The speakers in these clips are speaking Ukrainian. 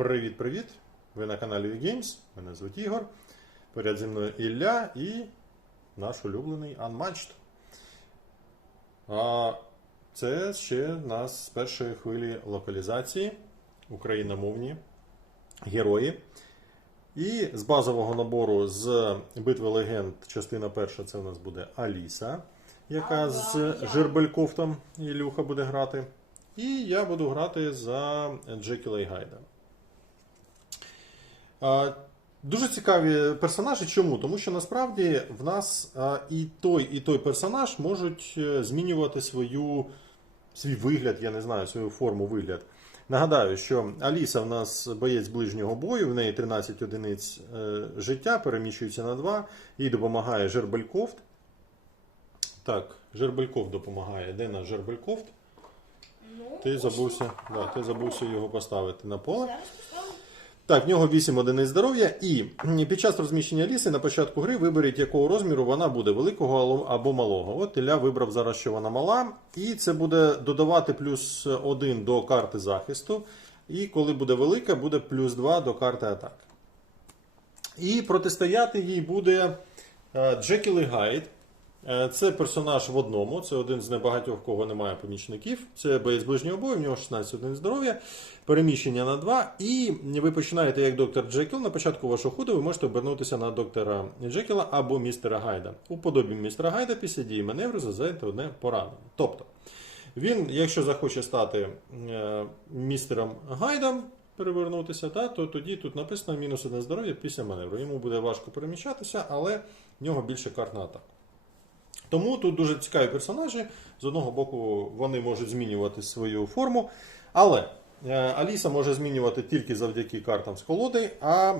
Привіт-привіт! Ви на каналі Games. Мене звуть Ігор. Поряд зі мною Ілля і наш улюблений Unmatched. А це ще нас з першої хвилі локалізації україномовні герої. І з базового набору з битви легенд, частина перша, це у нас буде Аліса, яка з я. Жербелькофтом Ілюха буде грати. І я буду грати за Джекіла і Гайда. Дуже цікаві персонажі. Чому? Тому що насправді в нас і той, і той персонаж можуть е, змінювати свою, свій вигляд, я не знаю, свою форму вигляд. Нагадаю, що Аліса в нас боєць ближнього бою, в неї 13 одиниць е, життя, переміщується на 2, їй допомагає Жербелькофт. Так, Жербелькофт допомагає. Де наш Жербелькофт? Ну, Ти забувся, да, ти забувся його поставити на поле. Так, в нього 8 одиниць здоров'я, і під час розміщення ліси на початку гри виберіть, якого розміру вона буде великого або малого. От Ілля вибрав зараз, що вона мала, і це буде додавати плюс 1 до карти захисту. І коли буде велика, буде плюс 2 до карти атаки. І протистояти їй буде е, Джекіл і Гайд. Е, Це персонаж в одному, це один з небагатьох, кого немає помічників. Це боєць ближнього бою, в нього 16 одиниць здоров'я, переміщення на 2. І ви починаєте як доктор Джекіл. На початку вашого ходу ви можете обернутися на доктора Джекіла або містера Гайда. У подобі містера Гайда після дії маневру зазнаєте одне поранення. Тобто, він, якщо захоче стати е, містером Гайдом, перевернутися, та, то тоді тут написано мінус одне здоров'я після маневру. Йому буде важко переміщатися, але в нього більше карт на атаку. Тому тут дуже цікаві персонажі. З одного боку, вони можуть змінювати свою форму, але е, Аліса може змінювати тільки завдяки картам з колоди, а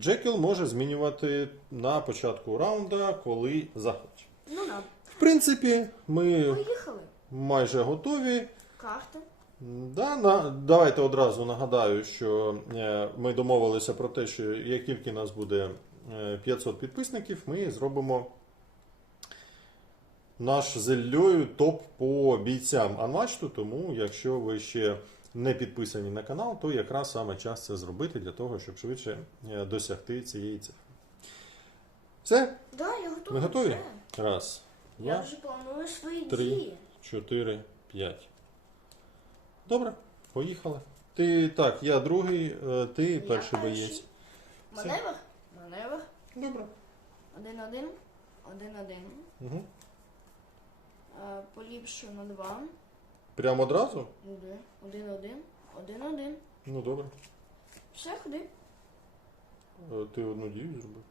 Джекіл може змінювати на початку раунда, коли захоче. Ну да. В принципі, ми Поїхали. майже готові. Карта. Да, на, давайте одразу нагадаю, що е, ми домовилися про те, що як тільки нас буде е, 500 підписників, ми зробимо наш з Іллею топ по бійцям Анмачту. Тому, якщо ви ще не підписані на канал, то якраз саме час це зробити для того, щоб швидше е, досягти цієї цифри. Все? Да, я готова. Ми готові? Все. Раз, Я два, вже планую свої три. дії. 4, 5. Добре, поїхали. Ти так, я другий, е, ти Я перший боєць. Маневр. Маневр. Добре. Один-один. Один-один. Угу. Е, Поліпшу на два. Прямо одразу? Один-один. Один-один. Ну добре. Все, ходи. Е, Ти одну дію зробив?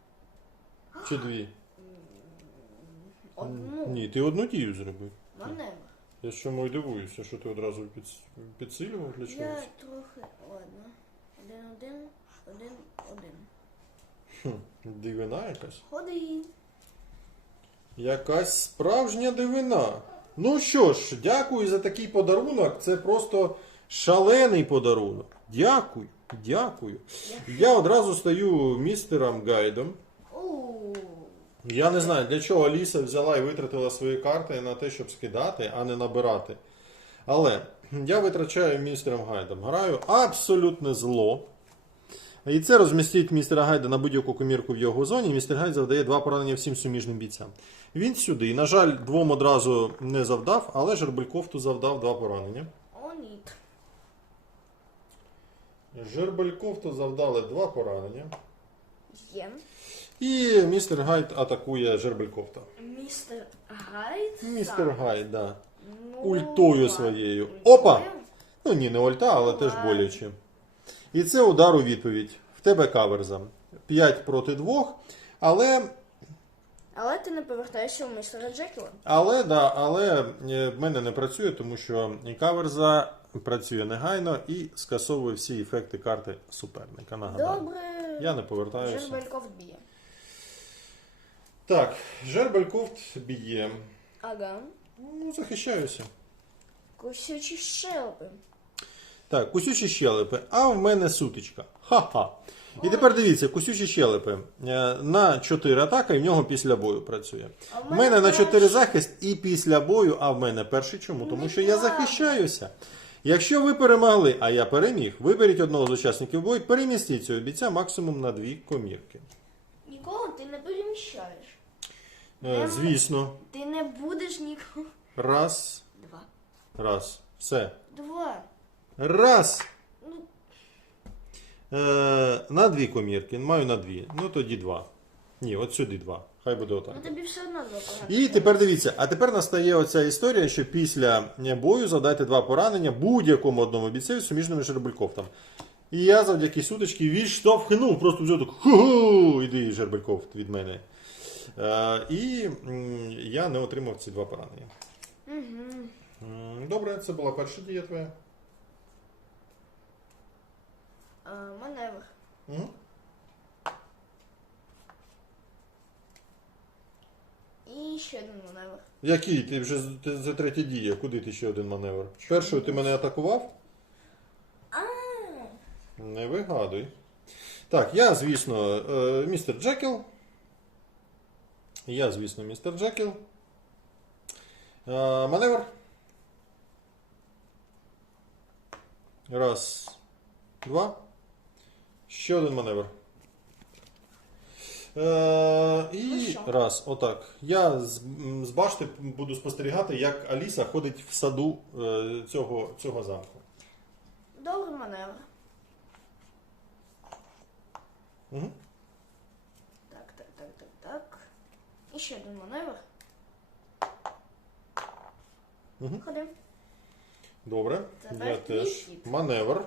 Чи дві? Одну. Ні, ти одну дію зробив. Маневр. Я чому й дивуюся, що ти одразу підс- підсилював для Я чогось. трохи. Ладно. Один-один. Один-один. Хм, дивина якась. Ходи. Якась справжня дивина. Ну що ж, дякую за такий подарунок. Це просто шалений подарунок. Дякую, дякую. Я одразу стаю містером гайдом. Я не знаю, для чого Аліса взяла і витратила свої карти на те, щоб скидати, а не набирати. Але я витрачаю містером гайдом. Граю абсолютне зло. І це розмістить містера Гайда на будь-яку комірку в його зоні. Містер Гайд завдає два поранення всім суміжним бійцям. Він сюди. На жаль, двом одразу не завдав, але Жербелькофту завдав два поранення. О, ніт. Жербелькофту завдали два поранення. Є. І містер Гайд атакує Жербелькофта. Містер Гайд. Містер Гайд, да. Ну, Ультою своєю. Опа! Ну ні, не ольта, але теж боляче. І це удар у відповідь. В тебе каверза. 5 проти 2. Але, Але ти не повертаєшся у містера Джекіла. але, да, але е, в мене не працює, тому що каверза працює негайно і скасовує всі ефекти карти суперника. Нагадаю. Добре. Я не повертаюся. Жербельков б'є. Так, Жербелькофт б'є. Ага. Ну, захищаюся. Кусючі щелепи. Так, кусючі щелепи, а в мене сутичка. Ха-ха. І тепер дивіться, кусючі щелепи е, на 4 атака і в нього після бою працює. В мене на 4 захист і після бою, а в мене перший чому? Тому що я захищаюся. Якщо ви перемогли, а я переміг, виберіть одного з учасників бою, перемістіть цього бійця максимум на дві комірки. Нікого ти не переміщаєш. Е, звісно. Ти не будеш нікого. Раз, Два. раз. Все. Два. Раз. Е, на дві комірки. Маю на дві. Ну тоді два. Ні, от сюди два. Хай буде отак. ну тобі все одно два. І тепер дивіться, а тепер настає оця історія, що після бою задайте два поранення будь-якому одному бійцеві суміжними жербелькофтом. І я завдяки сутички відштовхнув, просто взяв так ху іди жербелькофт від мене. Е, і м, я не отримав ці два поранення. Угу. М, Добре, це була перша дія твоя. А, маневр. Мгм. І ще один маневр. Який? Ти вже з- ти, це третя дія. Куди ти ще один маневр? Першою ти мене атакував? А, Не вигадуй. Так, я, звісно, е, містер Джекіл. Я, звісно, містер Джекіл. Е, Маневр. Раз, два. Ще один маневр. Е, Ну і що? раз, отак. Я з, м, з башти буду спостерігати, як Аліса ходить в саду е, цього, цього замку. добрий маневр. Угу. Так, так, так, так, так. І ще один маневр. Мгм. Ходим. Добре. Тепер Я теж. хід. Маневр.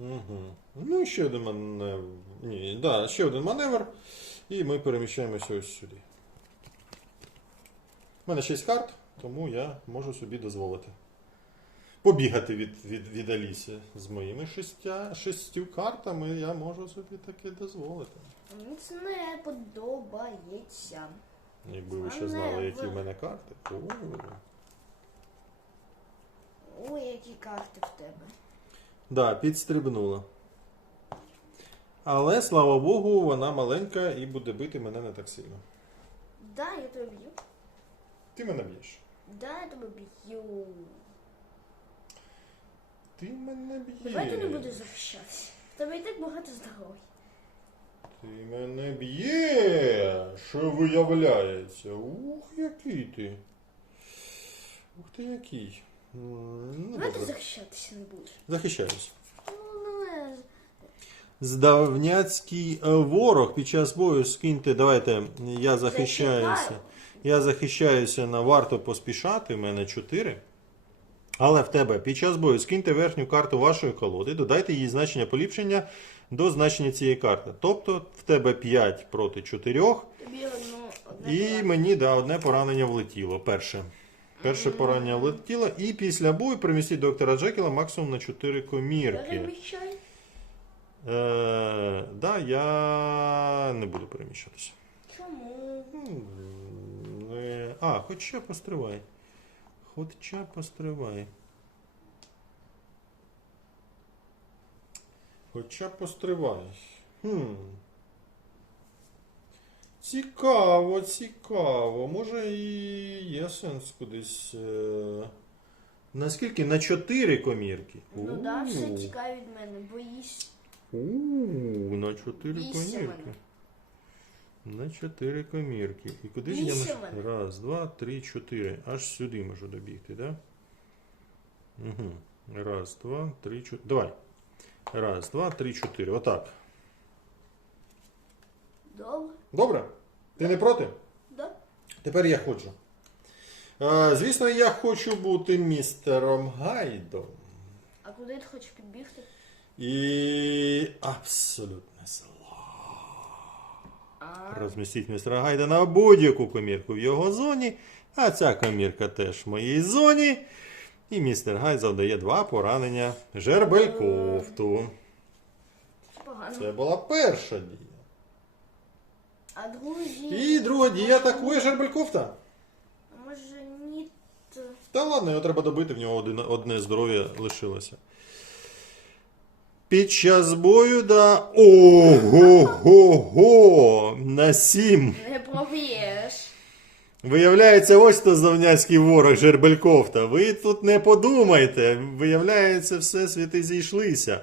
Угу. Ну, і ще один маневр. Ні, да, ще один маневр. І ми переміщаємося ось сюди. У мене 6 карт, тому я можу собі дозволити. Побігати від, від, від Аліси з моїми шестя, шістю картами я можу собі таке дозволити. Мені це не подобається. Якби ви ще знали, які в мене карти. О. Ой, які карти в тебе. Да, підстрибнула. Але, слава Богу, вона маленька і буде бити мене не так сильно. Да, я тебе б'ю. Ти мене б'єш. Да, я тебе б'ю. Ти мене б'єш. Давай ти не будеш захищатися. В тебе і так багато здоров'я. Ти мене б'єш. Що виявляється? Ух, який ти. Ух ти який. Ну, ти добре. захищатися не будеш. Захищаюсь. Ну, ну, е, Здавняцький е, ворог під час бою скиньте. Давайте, я захищаюся. зачекаю. Я захищаюся на варто поспішати, в мене 4. Але в тебе під час бою скиньте верхню карту вашої колоди, додайте їй значення поліпшення до значення цієї карти. Тобто в тебе 5 проти 4, Тобі одну одне і мені да, одне поранення влетіло. Перше. Перше поранення влетіло, і після бою примістіть доктора Джекіла максимум на 4 комірки. Переміщай. Е, да, я не буду переміщатися. Чому? М, е, А, хоча постривай. Хоча постривай. Хоча постривай. Хм. Цікаво, цікаво. Може і є сенс кудись. Е... Наскільки? На 4 комірки. Ну да, все У. від мене, боїсь. У, на 4 Бійся комірки. мене. На 4 комірки. І куди ж я на... мене. Раз, два, три, чотири. Аж сюди можу добігти, да? Угу. Раз, два, три, чотири. Давай. Раз, два, три, чотири. Отак. Добре? Добре? Ти не проти? Да? Тепер я ходжу. Е, звісно, я хочу бути містером Гайдом. А куди ти хочеш підбігти? І абсолютне. А, Розмістіть містера Гайда на будь-яку комірку в його зоні, а ця комірка теж в моїй зоні. І містер Гайд завдає два поранення Жербелькофту. погано. Це була перша дія. А друзі. І друга дія атакує Жербелькофта. Може ні. Та ладно, його треба добити, в нього один, одне здоров'я лишилося. Під час бою да. Ого-го-го! На сім. Не проб'єш. Виявляється, ось хто завняцький ворог Жербелькофта. Ви тут не подумайте. Виявляється, все світи зійшлися.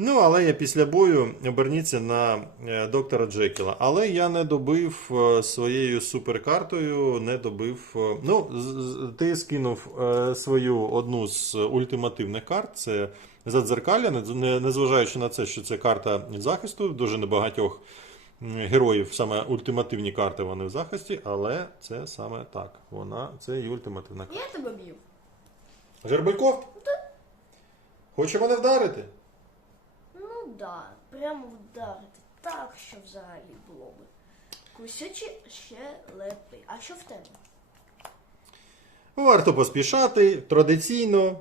Ну, але я після бою оберніться на е, доктора Джекіла. Але я не добив е, своєю суперкартою, не добив. е, Ну, ти скинув свою одну з ультимативних карт. Це задзеркалля, не- не- незважаючи на це, що це карта захисту, дуже небагатьох героїв, саме ультимативні карти вони в захисті, але це саме так. Вона це і ультимативна карта. Я тебе б'ю. Жербельков? Хоче мене вдарити? Да, прямо вдарити. Так, що взагалі було би. Ще лепий. А що в тебе? Варто поспішати традиційно. Е,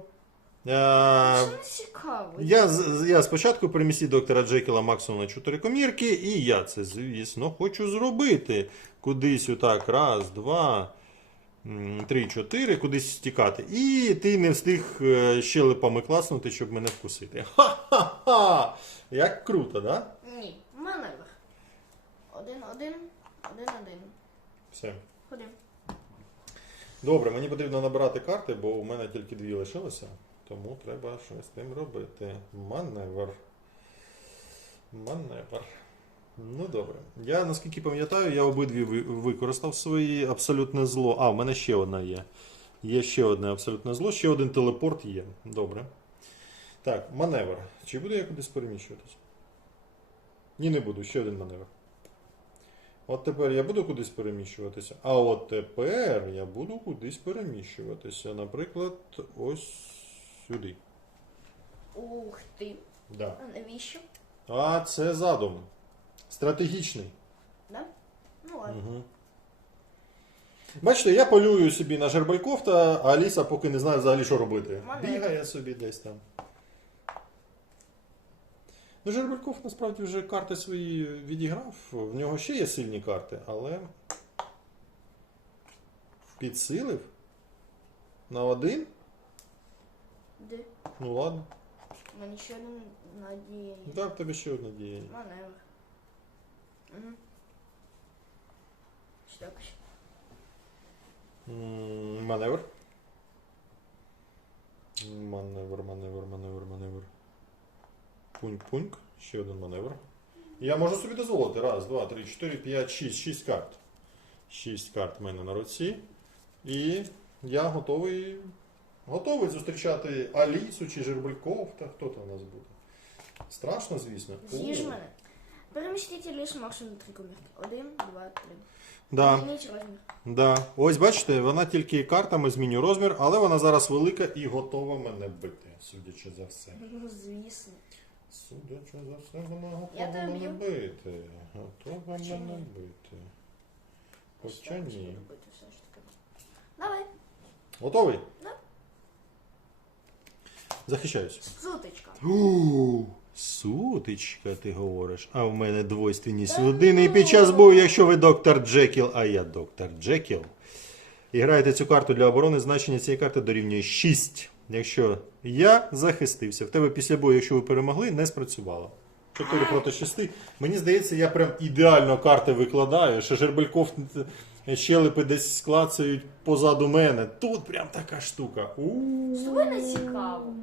Це не цікаво. Я, з- я спочатку перемістив доктора Джекіла максимум на 4 комірки, і я це, звісно, хочу зробити. Кудись отак, раз, два, м, три, чотири, кудись стікати. І ти не встиг е, щелепами класнути, щоб мене вкусити. Ха-ха-ха! Як круто, да? Ні, маневр. Один, один, один, один. Все. Ходим. Добре, мені потрібно набирати карти, бо у мене тільки дві лишилося, тому треба щось з тим робити. Маневр. Маневр. Ну добре. Я наскільки пам'ятаю, я обидві використав свої абсолютне зло. А, в мене ще одна є. Є ще одне абсолютне зло, ще один телепорт є. Добре. Так, маневр. Чи буду я кудись переміщуватися? Ні, не буду. Ще один маневр. От тепер я буду кудись переміщуватися. А от тепер я буду кудись переміщуватися. Наприклад, ось сюди. Ух ти. Да. А навіщо? А це задум. Стратегічний. Да? Ну ладно. Угу. Бачите, я полюю собі на Жербалькофта, а Аліса поки не знає взагалі, що робити. Монета. Бігає собі десь там. Ну, Жербальков насправді вже карти свої відіграв. В нього ще є сильні карти, але підсилив на один. Де? Ну ладно. У мене ще один надія є. Так, в тебе ще одна дія. є. Маневр. Угу. Що? М, Маневр. Маневр, маневр, маневр, маневр. Пуньк-пуньк. Ще один маневр. Я можу собі дозволити. Раз, два, три, чотири, п'ять, шість. Шість карт. Шість карт в мене на руці. І я готовий. Готовий зустрічати Алісу чи Жербальков, та хто там у нас буде. Страшно, звісно. З'їж мене. Перемістіть ліс максимум три комірки. Один, два, три. Да. Змініть розмір. Да. Ось бачите, вона тільки картами змінює розмір, але вона зараз велика і готова мене бити, судячи за все. Ну, звісно. Судячи за все, вона готова Я тебе мене б'ю. бити. Готова Чи мене ні? бити. Хоча ні. робити все ж таки. Давай. Готовий? Да. Захищаюсь. Сутичка. У, Сутичка, ти говориш. А в мене двойственні Та судини ну. під час бою, якщо ви доктор Джекіл, а я доктор Джекіл. І граєте цю карту для оборони, значення цієї карти дорівнює 6. Якщо я захистився, в тебе після бою, якщо ви перемогли, не спрацювало. 4 проти 6. Мені здається, я прям ідеально карти викладаю, що Жербельков е, щелепи десь склацають позаду мене. Тут прям така штука. Не цікаво.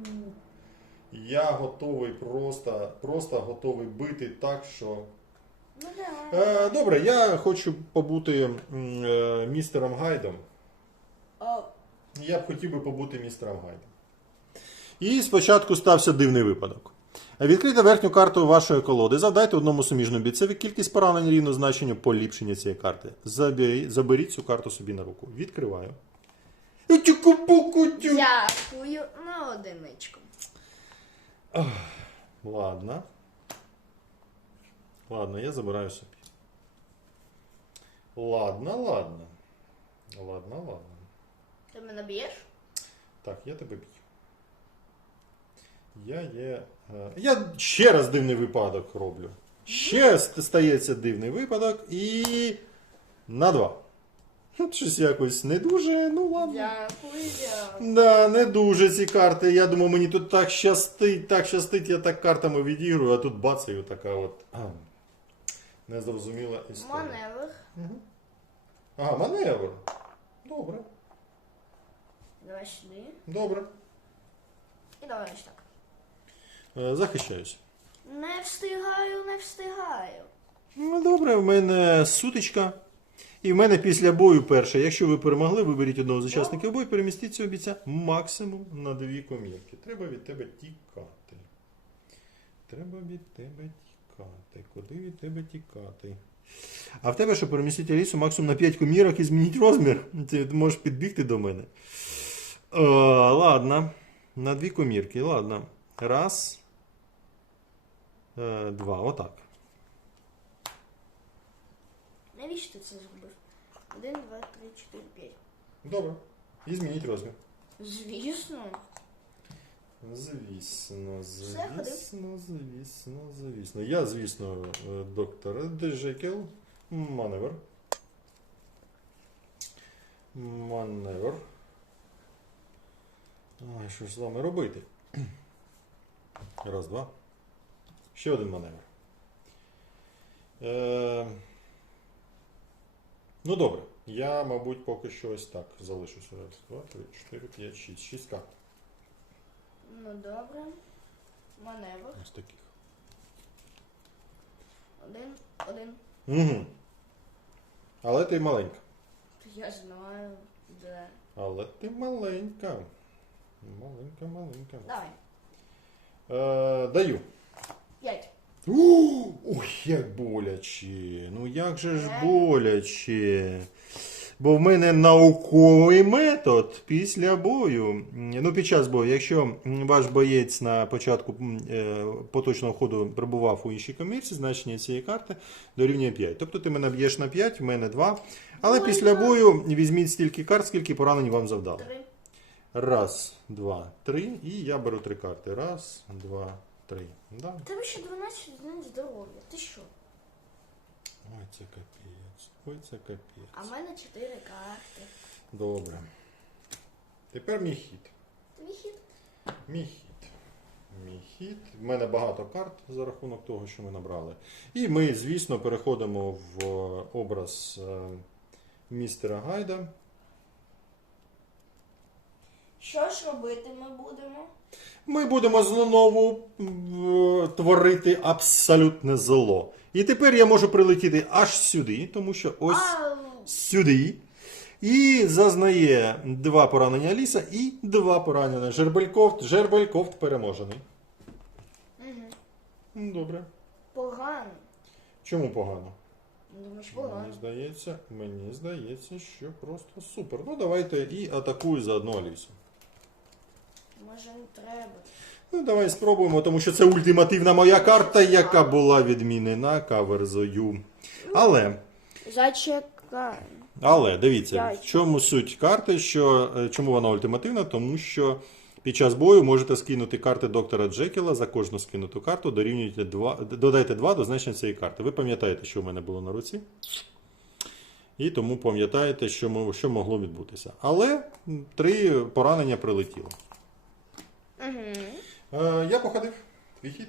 Я готовий просто, просто готовий бити так, що. Ну. Е, добре, я хочу побути е, містером Гайдом. Я б хотів би побути містером Гайдом. І спочатку стався дивний випадок. Відкрийте верхню карту вашої колоди, завдайте одному суміжному бійцеві кількість поранень рівно значенню поліпшення цієї карти. Заберіть, заберіть цю карту собі на руку. Відкриваю. Дякую на одиничку. Ладно. Ладно, я забираю собі. Ладно, ладно. Ладно, ладно. Ти мене б'єш? Так, я тебе б'ю. Я є. е, Я ще раз дивний випадок роблю. Ще стається дивний випадок і. На два. Щось якось не дуже, ну ладно. Дякую, дякую. Да, не дуже ці карти. Я думаю, мені тут так щастить, так щастить, я так картами відіграю, а тут бацаю така от. а, Незрозуміла історія. Маневр. Ага, маневр. Добре. Давай сюди. Добре. І давай ось так. Е, Захищаюсь. Не встигаю, не встигаю. Ну, добре, в мене сутичка. І в мене після бою перше. Якщо ви перемогли, виберіть одного з учасників бою, перемістіть цього бійця максимум на дві комірки. Треба від тебе тікати. Треба від тебе тікати. Куди від тебе тікати? А в тебе, щоб перемістити Алісу максимум на 5 комірок і змінити розмір. Ти можеш підбігти до мене. Е, ладно. На дві комірки. Ладно. Раз. Е, два. Отак. Навіщо ти це зробив? Один, два, три, чотири, п'ять. Добре. І змініть розмір. Звісно. Звісно, звісно, звісно, звісно. Я, звісно, е, доктор Джекел. Маневр. Маневр. Ой, що ж з вами робити? Раз, два. Ще один маневр. Е... Ну добре. Я, мабуть, поки що ось так залишуся. Раз, два, три, чотири, п'ять, шість. Шість карт. Ну добре. Маневр. Ось таких. Один, один. Угу. Але ти маленька. Я ж знаю, де. Але ти маленька. Маленька, маленька. Давай. Е, даю. П'ять. Ой, як боляче. Ну як же ж боляче. Бо в мене науковий метод після бою. Ну, під час бою, якщо ваш боєць на початку е, поточного ходу перебував у іншій комірці, значення цієї карти дорівнює 5. Тобто ти мене б'єш на 5, в мене 2. Але Ой, після бою візьміть стільки карт, скільки поранень вам завдали. Раз, два, три. І я беру три карти. Раз, два, три. Да. Тебе ще 12 днів здоров'я. Ти що? Ой, це капець. Ой, це капець. А в мене 4 карти. Добре. Тепер мій хід. Твій хід. Мій хід. Мій хід. В мене багато карт за рахунок того, що ми набрали. І ми, звісно, переходимо в образ е, містера Гайда. Що ж робити ми будемо? Ми будемо знову творити абсолютне зло. І тепер я можу прилетіти аж сюди, тому що ось. Сюди. І зазнає два поранення Аліса і два поранення Жербелькофт. Жербелькофт переможений. угу. Добре. Погано. Чому погано? Думаєш, Мені здається, мені здається, що просто супер. Ну давайте і атакуй заодно Алісу. Може не треба. Ну, давай спробуємо, тому що це ультимативна моя карта, яка була відмінена каверзою. Але Зачекай. Але дивіться, в чому суть карти, що е, чому вона ультимативна? Тому що під час бою можете скинути карти доктора Джекіла за кожну скинуту карту, дорівнюєте 2, додайте 2 до значення цієї карти. Ви пам'ятаєте, що в мене було на руці. І тому пам'ятаєте, що, що могло відбутися. Але три поранення прилетіло. Е, я походив. Твій хід.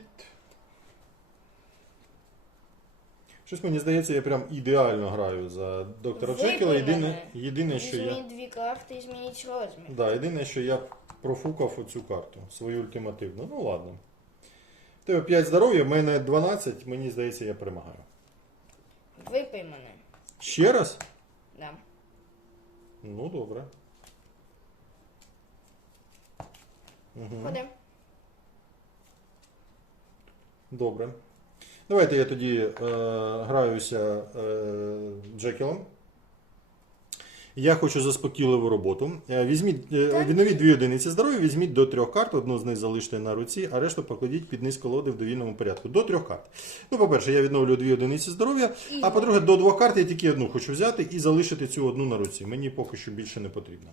Щось мені здається, я прям ідеально граю за доктора Вибери Джекіла. Єдине, мене. єдине, що я. Дві карти і змініть розмір. Да, єдине, що я профукав оцю карту, свою ультимативну. Ну ладно. В Тебе 5 здоров'я, в мене 12, мені здається, я перемагаю. Випий мене. Ще раз? Да. Ну, добре. Угу. Ходи. Добре. Давайте я тоді е, граюся е, Джекілом. Я хочу заспокійливу роботу. Е, Візьміть, е, відновіть дві одиниці здоров'я, візьміть до трьох карт, одну з них залиште на руці, а решту покладіть під низ колоди в довільному порядку. До трьох карт. Ну, по-перше, я відновлю дві одиниці здоров'я, а по-друге, до двох карт я тільки одну хочу взяти і залишити цю одну на руці. Мені поки що більше не потрібно.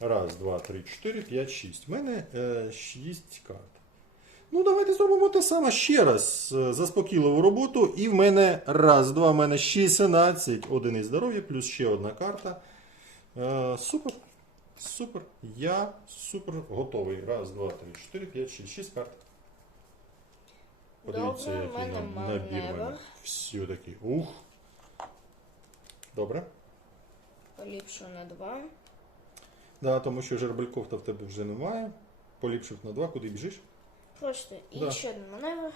Раз, два, три, чотири, п'ять, шість. У мене е, шість карт. Ну, давайте зробимо те саме ще раз. Е, Заспокійливу роботу. І в мене раз, два, в мене 16 одиниць здоров'я, плюс ще одна карта. Е, супер. Супер. Я супер готовий. Раз, два, три, чотири, п'ять, шість. Шість карт. Подивіться, Добре, в який мене нам набір. мене. Всі такі. Ух. Добре. Поліпшу на 2. Да, тому що жербельков-то в тебе вже немає. Поліпшив на 2, куди біжиш? Просто. І Да. ще один маневр.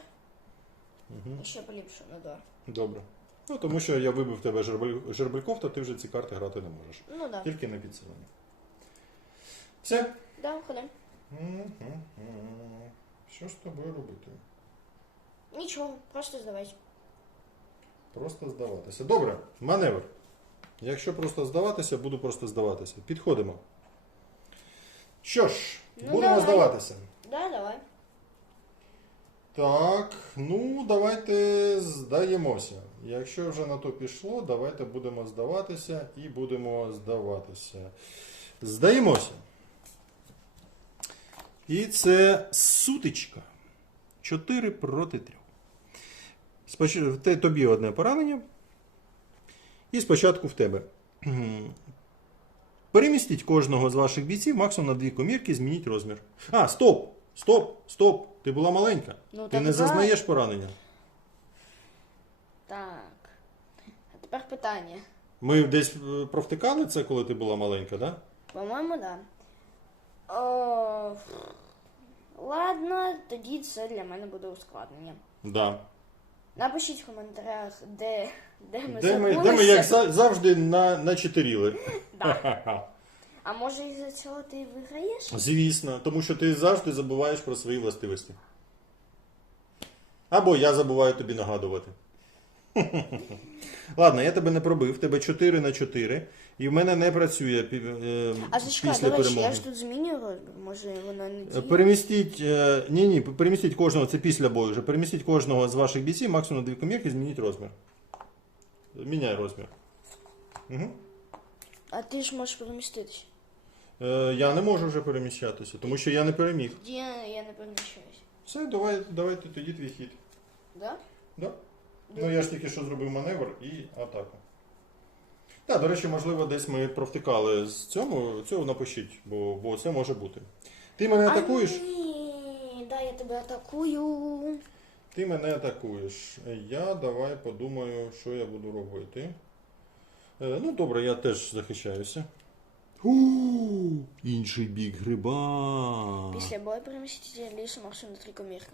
Угу. І ще поліпшу на 2. Добре. Ну, тому що я вибив тебе жербель... жербельков, то ти вже ці карти грати не можеш. Ну да. Тільки на підсилення. Все. Да, ходим. Мгм. Що з тобою робити? Нічого, просто здавайся. Просто здаватися. Добре, маневр. Якщо просто здаватися, буду просто здаватися. Підходимо. Що ж, Ну, будемо давай. здаватися. Да, давай. Так, ну давайте здаємося. Якщо вже на то пішло, давайте будемо здаватися і будемо здаватися. Здаємося. І це сутичка. 4 проти 3. Споч... Тобі одне поранення. І спочатку в тебе. Перемістіть кожного з ваших бійців максимум на дві комірки, змініть розмір. А, стоп! Стоп! Стоп! Ти була маленька. Ну, Ти так не да. зазнаєш поранення. Так. А тепер питання. Ми десь е, провтикали це, коли ти була маленька, да? По-моєму, да. О, ладно, тоді це для мене буде ускладнення. Да. Напишіть в коментарях, де, де ми Де ми, де забулися. ми як за- завжди на, начетиріли. Да. А може із-за цього ти виграєш? Звісно, тому що ти завжди забуваєш про свої властивості. Або я забуваю тобі нагадувати. Ладно, я тебе не пробив, в тебе 4 на 4, і в мене не працює пі- е, А зачекай, після до речі, перемоги. я ж тут змінюю розмір, може вона не Е, діє? Перемістіть, е, ні, ні, перемістіть кожного, це після бою вже. Перемістіть кожного з ваших бійців, максимум на дві комірки, змініть розмір. Міняй розмір. А ти ж можеш переміститися. Е, я не можу вже переміщатися, тому що я не переміг. Тоді я, я не переміщаюсь. Все, давай, давайте тоді твій хід. Да? Да? Ну я ж тільки що зробив маневр і атаку. Так, до речі, можливо, десь ми провтикали з цьому. Цього напишіть, бо, бо це може бути. Ти мене атакуєш? А, ні, да, я тебе атакую. Ти мене атакуєш. Я давай подумаю, що я буду робити. Е, ну, добре, я теж захищаюся. У, інший бік гриба. Після бою перемістіть лісу максимум на три комірки.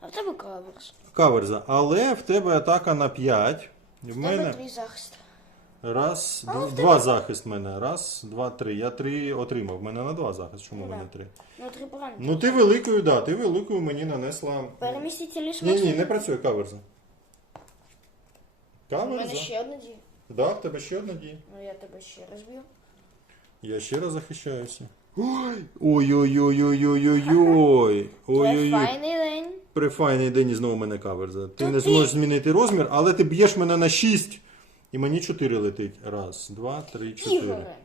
А в тебе каверс. Каверза. Але в тебе атака на 5. В В тебе мене твій захист. раз, А, дв- в два захист в мене. Раз, два, три. Я три отримав. В мене на два захист. Чому в мене да. три? Ну, три поранення. Ну ти великою, да, ти великою мені нанесла. Перемістіть лісу Ні, ні, не працює каверза. У мене Каверза? ще одна дія. Да, в тебе ще одна дія. Ну я тебе ще раз б'ю. Я ще раз захищаюся. Ой-ой-ой-ой-ой-ой-ой. Ой-ой-ой. файний день. Прифайний день і знову мене каверза. Ти не зможеш змінити розмір, але ти б'єш мене на 6. І мені 4 летить. Раз, два, три, чотири. Ігоре.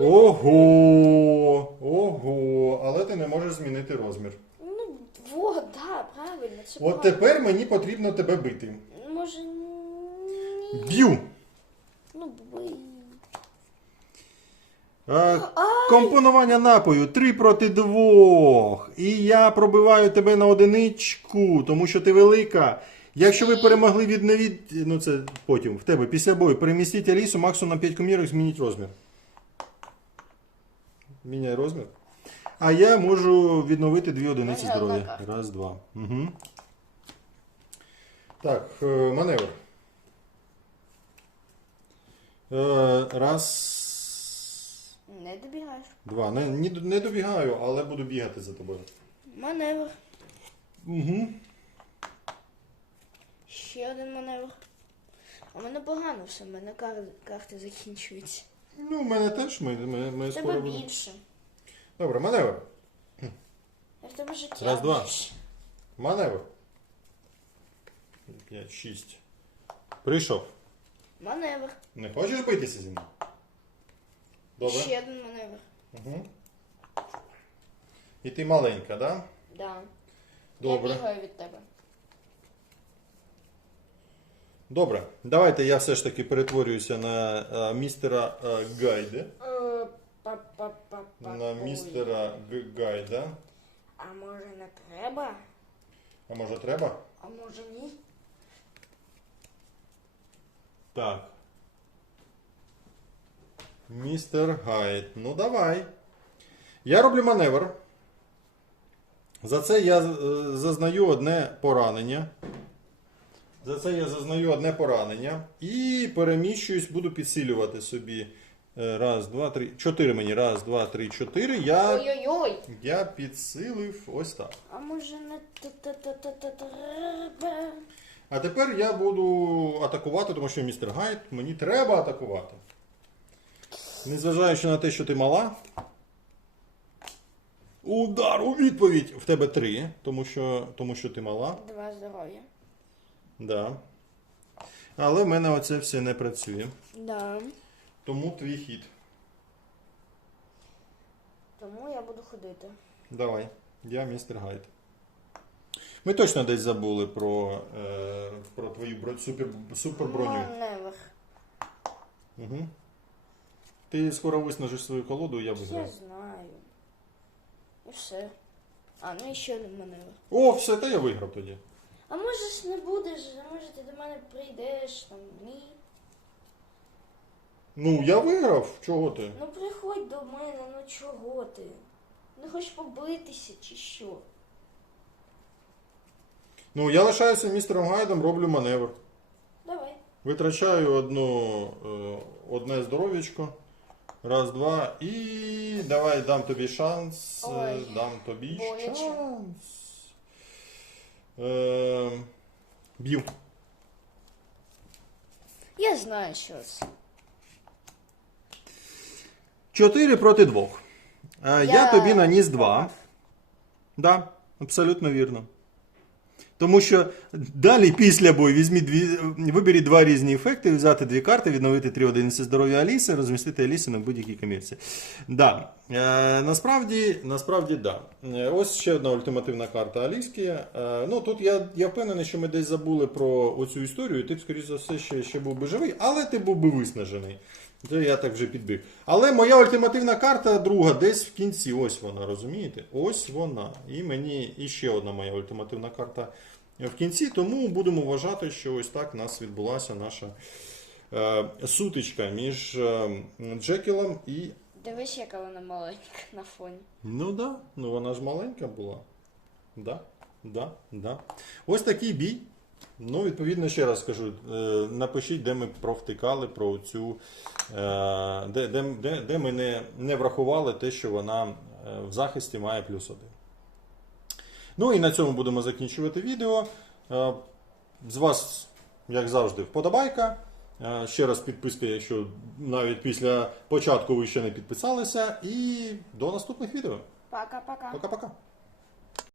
Ого! Ого! Але ти не можеш змінити розмір. Ну, во, да, правильно, це От погано. тепер мені потрібно тебе бити. Може, ні. Б'ю! Ну, бий. Компонування напою 3 проти 2. І я пробиваю тебе на одиничку, тому що ти велика. Якщо ви перемогли від невід... Ну це потім в тебе після бою. Перемістіть Алісу максимум на 5 комірок, змініть розмір. Міняй розмір. А я можу відновити дві одиниці здоров'я. Раз, два. Угу. Так, е, маневр. Е, Раз. Не добігаєш. Два. Не, не, не добігаю, але буду бігати за тобою. Маневр. Угу. Ще один маневр. А мене погано все, в мене кар... карти закінчуються. Ну, в мене теж ми, ми, ми В скоро тебе будемо. більше. Добре, маневр. Я в тебе життя. Раз, два. більше. Маневр. П'ять, шість. Прийшов. Маневр. Не хочеш битися зі мною? Добре. Ще один маневр. Угу. І ти маленька, да? Да. Добре. Я бігаю від тебе. Добре. Давайте я все ж таки перетворююся на е, містера е, Гайде. Е, па-па-па-па. На містера Г- Гайда. А може не треба? А може треба? А може ні? Так. Містер Гайд. Ну давай. Я роблю маневр. За це я е, зазнаю одне поранення. За це я зазнаю одне поранення. І переміщуюсь, буду підсилювати собі. Е, Раз, два, три. Чотири мені. Раз, два, три, чотири. Я, Ой-ой-ой. я підсилив ось так. А може не? А тепер я буду атакувати, тому що містер Гайд, мені треба атакувати. Незважаючи на те, що ти мала. Удар у відповідь! В тебе три, тому що, тому що ти мала. Два здоров'я. Да. Але в мене оце все не працює. Да. Тому твій хід. Тому я буду ходити. Давай. Я містер Гайд. Ми точно десь забули про, е, про твою бро- супер, суперброню. Маневр. Угу. Ти скоро виснажиш свою колоду, я Я виграю. знаю. І все. А, ну і ще один маневр. О, все, та я виграв тоді. А може ж не будеш, а може ти до мене прийдеш, там ні. Ну, я виграв. Чого ти? Ну приходь до мене, ну чого ти? Не хочеш побитися чи що? Ну, я лишаюся містером Гайдом, роблю маневр. Давай. Витрачаю одну, е, одне здоров'ячко. Раз, два. І давай дам тобі шанс. е, Ой, дам тобі боляче. шанс. Е, б'ю. Я знаю, що це. 4 проти 2. Я, я Я- тобі наніс 2. Да, абсолютно вірно. Тому що далі після бою візьміть дві, виберіть два різні ефекти, взяти дві карти, відновити три одиниці здоров'я Аліси, розмістити Алісу на будь-якій комірці. Да. Е, насправді, насправді, да. Е, Ось ще одна ультимативна карта Аліски. Е, ну, тут я, я впевнений, що ми десь забули про оцю історію, і ти б, скоріш за все, ще, ще був би живий, але ти був би виснажений. Це я так вже підбив. Але моя ультимативна карта друга десь в кінці. Ось вона, розумієте? Ось вона. І мені іще одна моя ультимативна карта в кінці. Тому будемо вважати, що ось так у нас відбулася наша е, сутичка між е, Джекілом і. Дивись, яка вона маленька на фоні. Ну да, ну вона ж маленька була. Да, да, да. Ось такий бій. Ну, відповідно, ще раз скажу, е, напишіть, де ми провтикали про цю, е, де, де, де, де ми не, не врахували те, що вона е, в захисті має плюс один. Ну і на цьому будемо закінчувати відео. З вас, як завжди, вподобайка. Ще раз підписка, якщо навіть після початку ви ще не підписалися. І до наступних відео. Пока-пока. Пока-пока.